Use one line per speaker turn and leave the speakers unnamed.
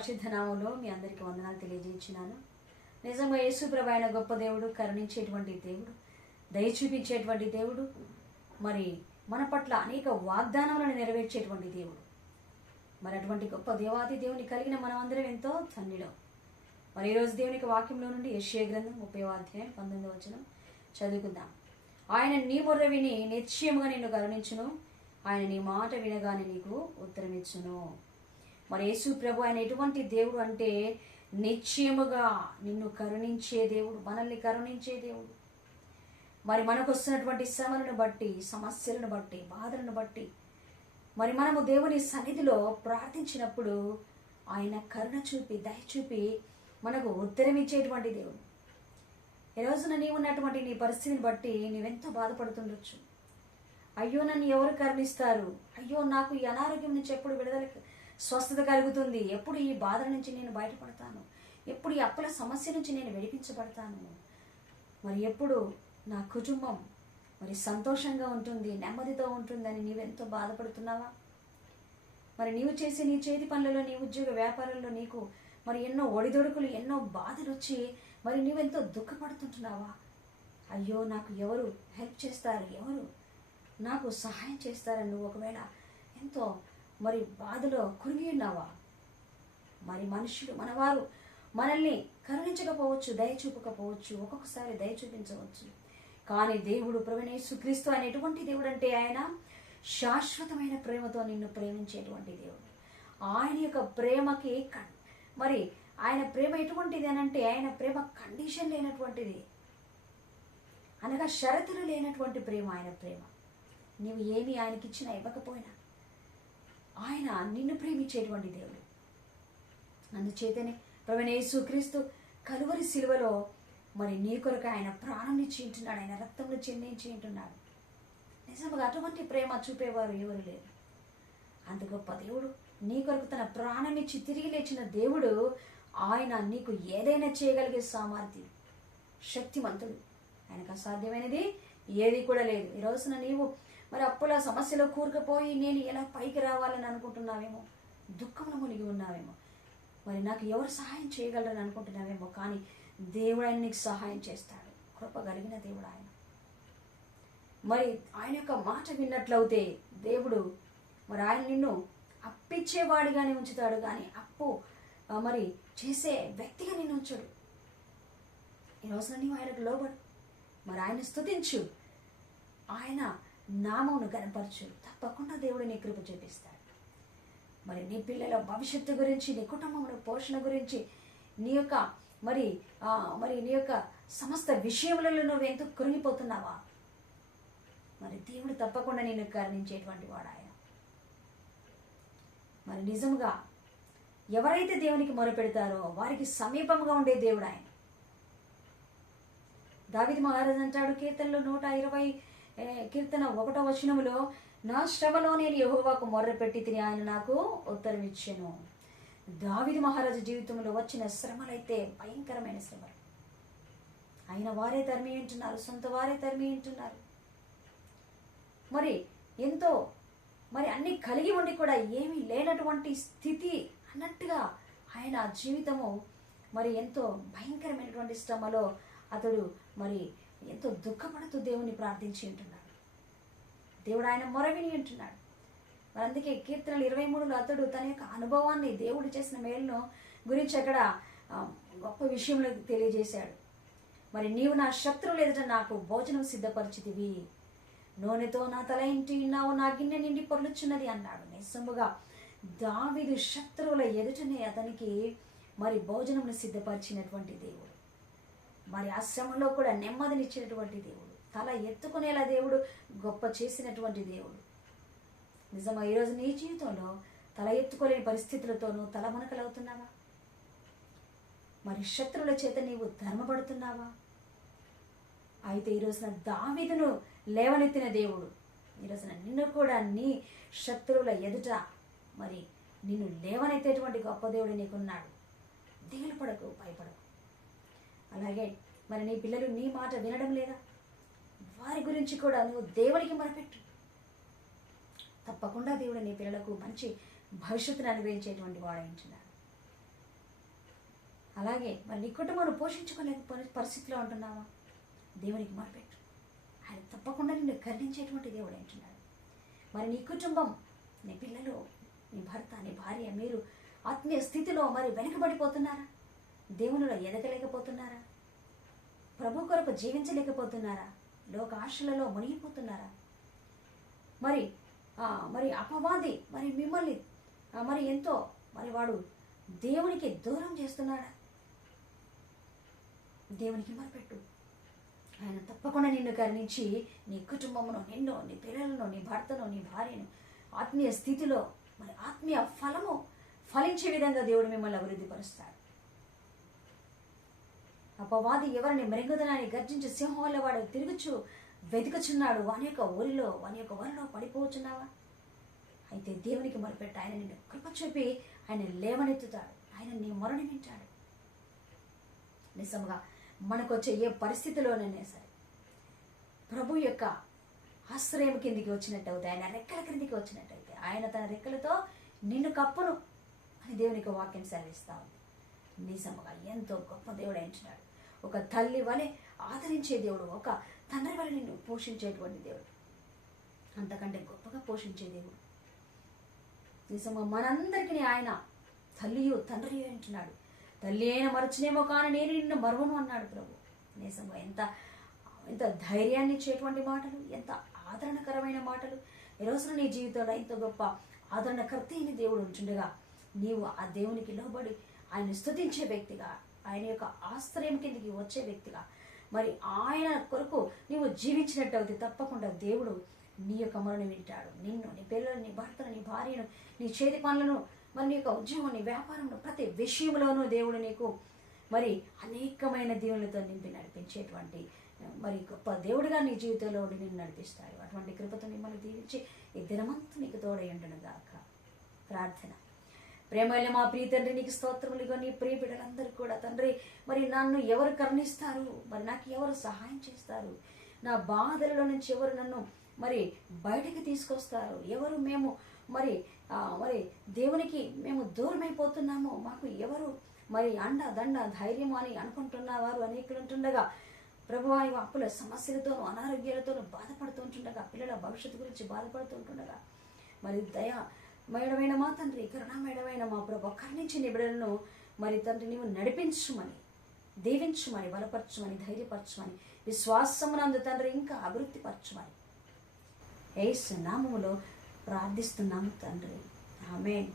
పరిశుద్ధ నామంలో మీ అందరికీ వందనాలు తెలియజేయించినాను నిజంగా యేసుప్రభు ఆయన గొప్ప దేవుడు కరుణించేటువంటి దేవుడు దయ చూపించేటువంటి దేవుడు మరి మన పట్ల అనేక వాగ్దానాలను నెరవేర్చేటువంటి దేవుడు. మరి అటువంటి గొప్ప దేవాది దేవుని కలిగిన మనమందరం ఎంతో ధన్యులం. మరి ఈరోజు దేవునికి వాక్యంలో నుండి యశ్య గ్రంథం ముప్పై అధ్యాయం పంతొమ్మిది వచనం చదువుకుందాం. ఆయన నీ ముర్ర విని నిశ్చయముగా నిన్ను కరుణించును. ఆయన నీ మాట వినగానే నీకు ఉత్తరమిచ్చును. మరి యేసు ప్రభు ఆయన ఎటువంటి దేవుడు అంటే నిశ్చయముగా నిన్ను కరుణించే దేవుడు మనల్ని కరుణించే దేవుడు. మరి మనకు వస్తున్నటువంటి శ్రమలను బట్టి సమస్యలను బట్టి బాధలను బట్టి మరి మనము దేవుని సన్నిధిలో ప్రార్థించినప్పుడు ఆయన కరుణ చూపి దయ చూపి మనకు ఉత్తరమిచ్చేటువంటి దేవుడు. ఈ రోజున నీవు ఉన్నటువంటి నీ పరిస్థితిని బట్టి నీవెంతో బాధపడుతుండొచ్చు. అయ్యో నన్ను ఎవరు కరుణిస్తారు? అయ్యో నాకు ఈ అనారోగ్యం నుంచి ఎప్పుడు విడుదల స్వస్థత కలుగుతుంది. ఎప్పుడు ఈ బాధల నుంచి నేను బయటపడతాను? ఎప్పుడు ఈ అప్పుల సమస్య నుంచి నేను విడిపించబడతాను? మరి ఎప్పుడు నా కుటుంబం మరి సంతోషంగా ఉంటుంది నెమ్మదితో ఉంటుందని నీవెంతో బాధపడుతున్నావా? మరి నీవు చేసే నీ చేతి పనులలో నీ ఉద్యోగ వ్యాపారంలో నీకు మరి ఎన్నో ఒడిదొడుకులు ఎన్నో బాధలు వచ్చి మరి నీవెంతో దుఃఖపడుతుంటున్నావా? అయ్యో నాకు ఎవరు హెల్ప్ చేస్తారు? ఎవరు నాకు సహాయం చేస్తారని నువ్వు ఒకవేళ ఎంతో మరి బాధలో కురిగి ఉన్నావా? మరి మనుషులు మనవారు మనల్ని కరుణించకపోవచ్చు దయ చూపకపోవచ్చు ఒక్కొక్కసారి దయ చూపించవచ్చు. కానీ దేవుడు ప్రవణేశు క్రీస్తు ఆయన ఎటువంటి దేవుడు అంటే ఆయన శాశ్వతమైన ప్రేమతో నిన్ను ప్రేమించేటువంటి దేవుడు. ఆయన యొక్క ప్రేమకి మరి ఆయన ప్రేమ ఎటువంటిది అనంటే ఆయన ప్రేమ కండిషన్ లేనటువంటిది. అనగా షరతులు లేనటువంటి ప్రేమ ఆయన ప్రేమ. నీవు ఏమి ఆయనకి ఇచ్చినా ఇవ్వకపోయినా ఆయన నిన్ను ప్రేమించేటువంటి దేవుడు. అందుచేతనే ప్రవణేశు క్రీస్తు కలువరి శిలువలో మరి నీ కొరకు ఆయన ప్రాణం ఇచ్చి ఆయన రక్తంలో చెందించి ఉంటున్నాడు. నిజంగా అటువంటి ప్రేమ చూపేవారు ఎవరు లేరు. అంత గొప్ప దేవుడు నీ కొరకు తన ప్రాణం ఇచ్చి తిరిగి లేచిన దేవుడు ఆయన నీకు ఏదైనా చేయగలిగే సామర్థ్యం శక్తిమంతుడు ఆయనకు అసాధ్యమైనది ఏది కూడా లేదు. ఈ రోజున నీవు మరి అప్పుల సమస్యలో కూరుకుపోయి నేను ఎలా పైకి రావాలని అనుకుంటున్నావేమో? దుఃఖంలో మునిగి ఉన్నావేమో? మరి నాకు ఎవరు సహాయం చేయగలరని అనుకుంటున్నావేమో? కానీ దేవుడు ఆయన నీకు సహాయం చేస్తాడు. కృప కలిగిన దేవుడు ఆయన. మరి ఆయన యొక్క మాట విన్నట్లయితే దేవుడు మరి ఆయన నిన్ను అప్పిచ్చేవాడిగానే ఉంచుతాడు కానీ అప్పు మరి చేసే వ్యక్తిగా నిన్ను ఉంచడు. ఈ రోజున నీవు ఆయనకు లోబడు. మరి ఆయన స్తుతించు. ఆయన నామమును కనపరచు తప్పకుండా దేవుడు నీ కృప చూపిస్తాడు. మరి నీ పిల్లల భవిష్యత్తు గురించి నీ కుటుంబంలో పోషణ గురించి నీ యొక్క మరి ఆ, మరి నీ యొక్క సమస్త విషయములలో నువ్వు ఎంతో కృంగిపోతున్నావా? మరి దేవుడు తప్పకుండా నేను కరుణించేటువంటి వాడు ఆయన మరి నిజంగా ఎవరైతే దేవునికి మొరపెడతారో వారికి సమీపంగా ఉండే దేవుడు ఆయన. దావిది మహారాజు అంటాడు కీర్తనలో నూట ఇరవై కీర్తన ఒకటో వచనములో నా శ్రమలో నేను యెహోవాకు మొర్రపెట్టి తిని ఆయన నాకు ఉత్తరం ఇచ్చాను. దావిది మహారాజు జీవితంలో వచ్చిన శ్రమలైతే భయంకరమైన శ్రమలు. ఆయన వారే తరిమి ఉంటున్నారు సొంత వారే తరిమి ఉంటున్నారు మరి ఎంతో మరి అన్ని కలిగి ఉండి కూడా ఏమీ లేనటువంటి స్థితి అన్నట్టుగా ఆయన జీవితము మరి ఎంతో భయంకరమైనటువంటి శ్రమలో అతడు మరి ఎంతో దుఃఖపడుతూ దేవుని ప్రార్థించి ఉంటున్నాడు దేవుడు ఆయన మొరవిని ఉంటున్నాడు మరి అందుకే కీర్తనలు ఇరవై మూడులో అతడు తన యొక్క అనుభవాన్ని దేవుడు చేసిన మేలును గురించి అక్కడ గొప్ప విషయంలో తెలియజేశాడు. మరి నీవు నా శత్రువులు ఎదుట నాకు భోజనం సిద్ధపరిచితివి. నూనెతో నా తల ఇంటి ఉన్నావు నా గిన్నె నిండి పొర్లుచున్నది అన్నాడు. నిజముగా దావిదు శత్రువుల ఎదుటనే అతనికి మరి భోజనం సిద్ధపరిచినటువంటి దేవుడు. మరి ఆ శ్రమలో కూడా నెమ్మదినిచ్చినటువంటి దేవుడు. తల ఎత్తుకునేలా దేవుడు గొప్ప చేసినటువంటి దేవుడు. నిజమా ఈరోజు నీ జీవితంలో తల ఎత్తుకోలేని పరిస్థితులతోనూ తల మనకలవుతున్నావా? మరి శత్రువుల చేత నీవు ధర్మపడుతున్నావా? అయితే ఈ రోజున దావిదును లేవనెత్తిన దేవుడు. ఈ రోజున నిన్ను కూడా నీ శత్రువుల ఎదుట మరి నిన్ను లేవనెత్తేటువంటి గొప్ప దేవుడు నీకున్నాడు. దిగులు పడకు భయపడకు? అలాగే మరి నీ పిల్లలు నీ మాట వినడం లేదా? వారి గురించి కూడా నువ్వు దేవుడికి మరపెట్టు. తప్పకుండా దేవుడు నీ పిల్లలకు మంచి భవిష్యత్తును అనుభవించేటువంటి వాడైంటున్నాడు అలాగే మరి నీ కుటుంబాన్ని పోషించుకోలేని పరిస్థితిలో ఉంటున్నావా? దేవునికి మొరపెట్టు. ఆయన తప్పకుండా నిన్ను కరుణించేటువంటి దేవుడు అంటున్నాడు మరి నీ కుటుంబం నీ పిల్లలు నీ భర్త నీ భార్య మీరు ఆత్మీయ స్థితిలో మరి వెనకబడిపోతున్నారా? దేవునిలో ఎదగలేకపోతున్నారా? ప్రభు కొరకు జీవించలేకపోతున్నారా? లోక ఆశలలో మునిగిపోతున్నారా? మరి మరి అపవాది మరి మిమ్మల్ని మరి ఎంతో మరి వాడు దేవునికి దూరం చేస్తున్నాడా? దేవునికి మరపెట్టు. ఆయన తప్పకుండా నిన్ను కరుణించి నీ కుటుంబమును నిన్ను నీ పిల్లలను నీ భర్తను నీ భార్యను ఆత్మీయ స్థితిలో మరి ఆత్మీయ ఫలము ఫలించే విధంగా దేవుడు మిమ్మల్ని అభివృద్ధి పరుస్తాడు అపవాది ఎవరిని మృంగుదనాన్ని గర్జించి సింహం వల్ల వాడు తిరుగుచు వెతుకుచున్నాడు. వాని యొక్క ఊరిలో వాని యొక్క వరలో పడిపోవచ్చున్నావా అయితే దేవునికి మొరపెట్టి ఆయన నిన్ను కృప చూపి ఆయన లేవనెత్తుతాడు. ఆయన నీ మొరని వింటాడు. నిజంగా మనకొచ్చే ఏ పరిస్థితిలోనైనా సరే ప్రభు యొక్క ఆశ్రయం కిందికి వచ్చినట్టు అవుతాయి ఆయన రెక్కల కిందికి వచ్చినట్టయితే ఆయన తన రెక్కలతో నిన్ను కప్పును అని దేవునికి వాక్యం సెలవిస్తా ఉంది. నిజముగా ఎంతో గొప్ప దేవుడు ఎంచినాడు ఒక తల్లి వలె ఆదరించే దేవుడు ఒక తండ్రి వలె నిన్ను పోషించేటువంటి దేవుడు. అంతకంటే గొప్పగా పోషించే దేవుడు. నిజంగా మనందరికీ ఆయన తల్లియు తండ్రి అంటున్నాడు. తల్లి అయిన మరచునేమో కానీ నేను నిన్ను మరువను అన్నాడు ప్రభు. నిజంగా ఎంత ఎంత ధైర్యాన్ని ఇచ్చేటువంటి మాటలు ఎంత ఆదరణకరమైన మాటలు. ఈ రోజున నీ జీవితంలో ఎంతో గొప్ప ఆదరణకర్త అయిన దేవుడు ఉంటుండగా నీవు ఆ దేవునికి లోబడి ఆయన స్తుతించే వ్యక్తిగా ఆయన యొక్క ఆశ్రయం కిందికి వచ్చే వ్యక్తిగా. మరి ఆయన కొరకు నీవు జీవించినట్టు అవుతుంది తప్పకుండా దేవుడు నీ యొక్క మొరను వింటాడు. నిన్ను నీ పిల్లలు నీ భర్తను నీ భార్యను నీ చేతి పనులను మరి నీ యొక్క ఉద్యోగం నీ వ్యాపారంలో ప్రతి విషయంలోనూ దేవుడు నీకు మరి అనేకమైన దీవులతో నింపి నడిపించేటువంటి మరి గొప్ప దేవుడిగా నీ జీవితంలో ఉండి నిన్ను నడిపిస్తాడు. అటువంటి కృపతో మిమ్మల్ని దీవించి ఈ దినమంతా నీకు తోడై ఉండును గాక ప్రార్థన. ప్రేమైన మా ప్రియ తండ్రి నీకు స్తోత్రములుగా నీ ప్రియ బిడ్డలందరూ కూడా. తండ్రి మరి నన్ను ఎవరు కరుణిస్తారు? మరి నాకు ఎవరు సహాయం చేస్తారు? నా బాధలలో నుంచి ఎవరు నన్ను మరి బయటికి తీసుకొస్తారు? ఎవరు మేము మరి మరి దేవునికి మేము దూరమైపోతున్నాము మాకు ఎవరు మరి అండ దండ ధైర్యం అని అనుకుంటున్నవారు అనేకులు ఉంటుండగా ప్రభు అప్పుల సమస్యలతోనూ అనారోగ్యాలతోనూ బాధపడుతుంటుండగా పిల్లల భవిష్యత్తు గురించి బాధపడుతుంటుండగా మరి దయ మేడమైన మా తండ్రి కరుణ ప్రభు ప్రభు కరుణించి నిబిడలను మరి తండ్రి నీవు నడిపించమని దీవించమని బలపరచమని ధైర్యపరచమని విశ్వాసమునందు తండ్రి ఇంకా అభివృద్ధి పరచుమని ఏసు నామములో ప్రార్థిస్తున్నాము తండ్రి. ఆమెన్.